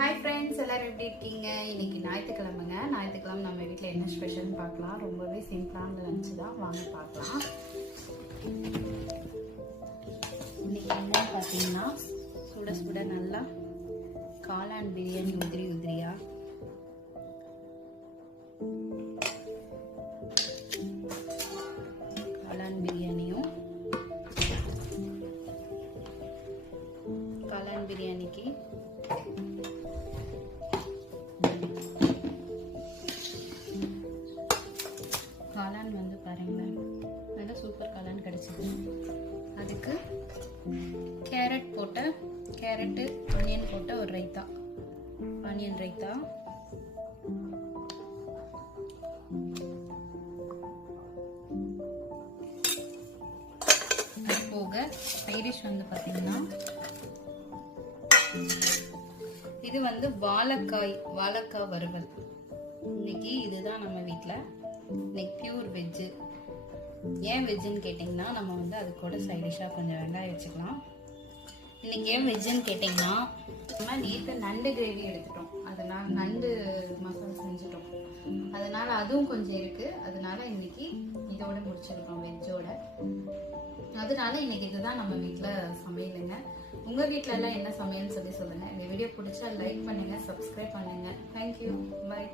Hi friends, எல்லாரும் எப்படி இருக்கீங்க? இன்னைக்கு ஞாயிற்றுக்கிழமைங்க. ஞாயிற்றுக்கிழமை நம்ம வீட்டில் என்ன ஸ்பெஷல்னு பார்க்கலாம். ரொம்பவே சிம்பிளான லஞ்சு தான், வாங்க பார்க்கலாம். இன்னைக்கு என்னன்னு பார்த்தீங்கன்னா, சுட சுட நல்லா காளான் பிரியாணி உதிரி உதிரியா, காளான் பிரியாணியும் காளான் பிரியாணிக்கு காளான் வந்து பாருங்களேன், நல்லா சூப்பர் காளான் கிடைச்சிது. அதுக்கு கேரட்டு ஆனியன் போட்ட ஒரு ரைத்தா, ஆனியன் ரைத்தா. அது போக சைடிஷ் வந்து பார்த்தீங்கன்னா, இது வந்து வாழைக்காய் வறுவல். இன்னைக்கு இதுதான் நம்ம வீட்டில். இன்னைக்கு பியூர் வெஜ்ஜு. ஏன் வெஜ்ஜுன்னு கேட்டிங்கன்னா, நம்ம வந்து அது கூட சைடிஷாக கொஞ்சம் வெங்காயம் வச்சுக்கலாம். இன்னைக்கு ஏன் வெஜ்ஜுன்னு கேட்டிங்கன்னா, நம்ம நேற்று நண்டு கிரேவி எடுத்துட்டோம், அதனால் நண்டு மசாலா செஞ்சுட்டோம். அதனால் அதுவும் கொஞ்சம் இருக்குது. அதனால இன்னைக்கு இதோட முடிச்சிருக்கோம் வெஜ்ஜோட. அதனால இன்னைக்கு இதுதான் நம்ம வீட்டில் சமையலுங்க. உங்கள் வீட்டில எல்லாம் என்ன சமையல்னு சொல்லி சொல்லுங்கள். இந்த வீடியோ பிடிச்சா லைக் பண்ணுங்கள், சப்ஸ்கிரைப் பண்ணுங்கள். Thank you, by.